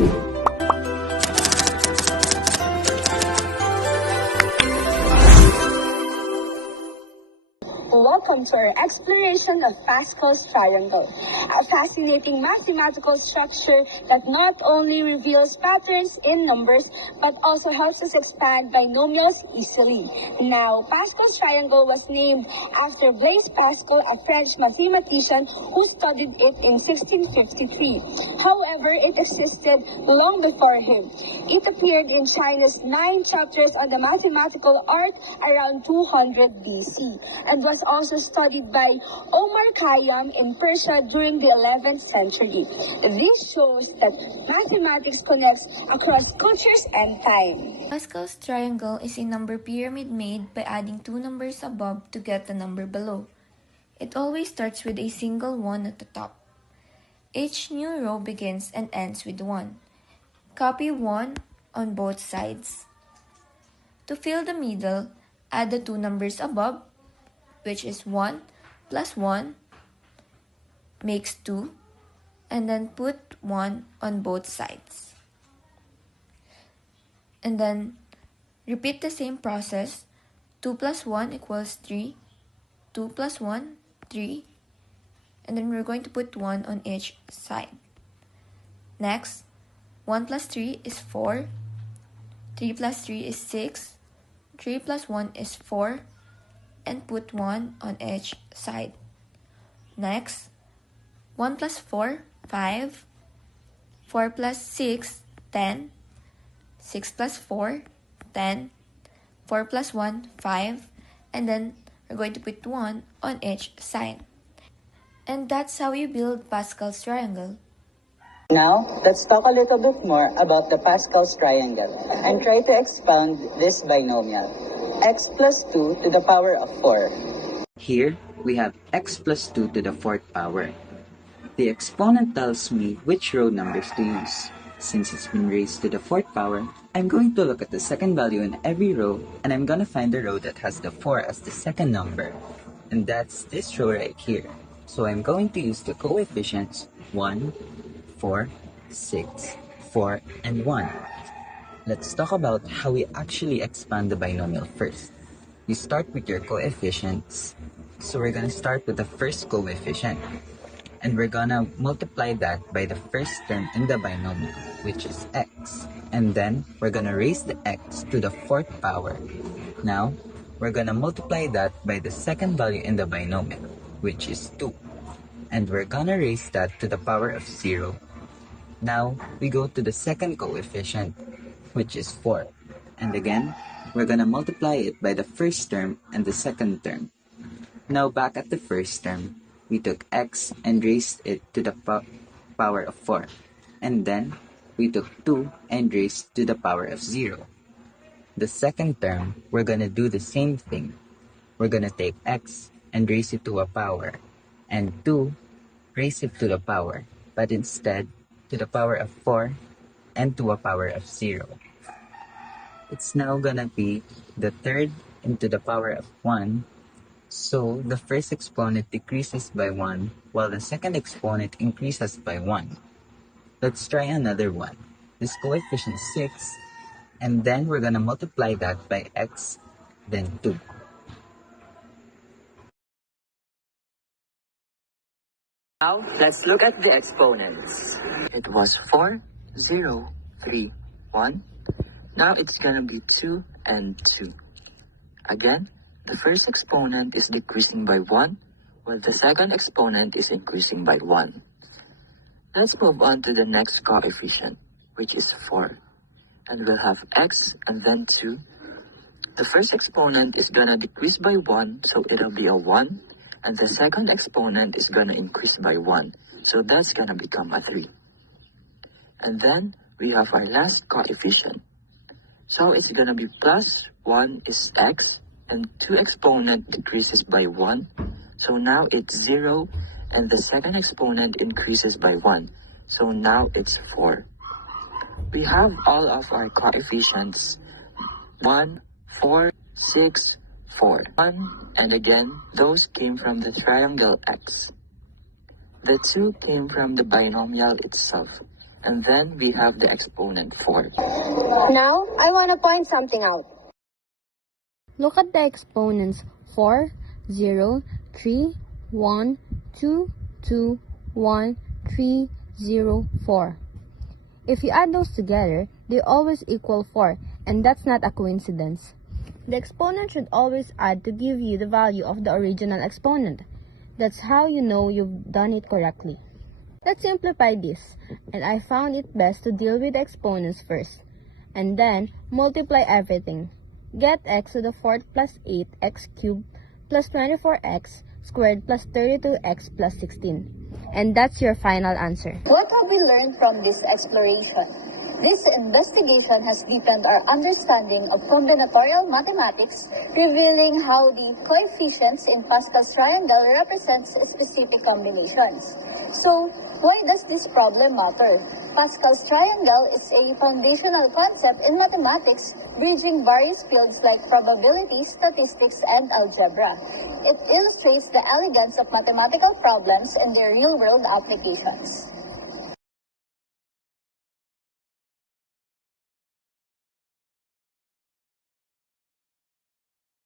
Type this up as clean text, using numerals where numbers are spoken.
Welcome to our exploration of Pascal's triangle, a fascinating mathematical structure that not only reveals patterns in numbers but also helps us expand binomials easily. Now, Pascal's triangle was named after Blaise Pascal, a French mathematician who studied it in 1653. However, it existed long before him. It appeared in China's 9 chapters on the mathematical art around 200 BC and was also studied by Omar Khayyam in Persia during the 11th century. This shows that mathematics connects across cultures and time. Pascal's triangle is a number pyramid made by adding 2 numbers above to get the number below. It always starts with a single 1 at the top. Each new row begins and ends with 1. Copy 1 on both sides. To fill the middle, add the 2 numbers above, which is 1 plus 1 makes 2, and then put 1 on both sides. And then repeat the same process. 2 plus 1 equals 3, 2 plus 1, 3, and then we're going to put 1 on each side. Next, 1 plus 3 is 4, 3 plus 3 is 6, 3 plus 1 is 4, and put 1 on each side. Next, 1 plus 4, 5, 4 plus 6, 10, 6 plus 4, 10, 4 plus 1, 5, and then we're going to put 1 on each side. And that's how you build Pascal's triangle. Now, let's talk a little bit more about the Pascal's triangle and try to expound this binomial. X plus 2 to the power of 4. Here, we have x plus 2 to the 4th power. The exponent tells me which row numbers to use. Since it's been raised to the 4th power, I'm going to look at the second value in every row, and I'm gonna find the row that has the 4 as the second number. And that's this row right here. So I'm going to use the coefficients 1, 4, 6, 4, and 1. Let's talk about how we actually expand the binomial first. You start with your coefficients. So we're gonna start with the first coefficient. And we're gonna multiply that by the first term in the binomial, which is x. And then we're gonna raise the x to the 4th power. Now, we're gonna multiply that by the second value in the binomial, which is 2. And we're gonna raise that to the power of 0. Now, we go to the second coefficient, which is 4. And again, we're gonna multiply it by the first term and the second term. Now, back at the first term, we took x and raised it to the power of 4. And then, we took 2 and raised to the power of 0. The second term, we're gonna do the same thing. We're gonna take x and raise it to a power, and 2, raise it to the power, but instead, to the power of 4 and to a power of 0. It's now gonna be the third into the power of 1. So the first exponent decreases by 1, while the second exponent increases by 1. Let's try another one. This coefficient 6, and then we're gonna multiply that by x, then 2. Now, let's look at the exponents. It was 4, 0, 3, 1. Now it's gonna be 2 and 2. Again, the first exponent is decreasing by 1, while the second exponent is increasing by 1. Let's move on to the next coefficient, which is 4. And we'll have x and then 2. The first exponent is gonna decrease by 1, so it'll be a 1. And the second exponent is gonna increase by 1, so that's gonna become a 3. And then we have our last coefficient. So it's gonna be plus 1 is x, and 2 exponent decreases by 1. So now it's 0, and the second exponent increases by 1. So now it's 4. We have all of our coefficients, 1, 4, 6, 4. 1, and again, those came from the triangle x. The 2 came from the binomial itself. And then we have the exponent 4. Now, I want to point something out. Look at the exponents 4, 0, 3, 1, 2, 2, 1, 3, 0, 4. If you add those together, they always equal 4, and that's not a coincidence. The exponent should always add to give you the value of the original exponent. That's how you know you've done it correctly. Let's simplify this, and I found it best to deal with the exponents first, and then multiply everything. Get x to the 4th plus 8x cubed plus 24x squared plus 32x plus 16. And that's your final answer. What have we learned from this exploration? This investigation has deepened our understanding of combinatorial mathematics, revealing how the coefficients in Pascal's triangle represent specific combinations. So, why does this problem matter? Pascal's triangle is a foundational concept in mathematics, bridging various fields like probability, statistics, and algebra. It illustrates the elegance of mathematical problems and their real-world applications.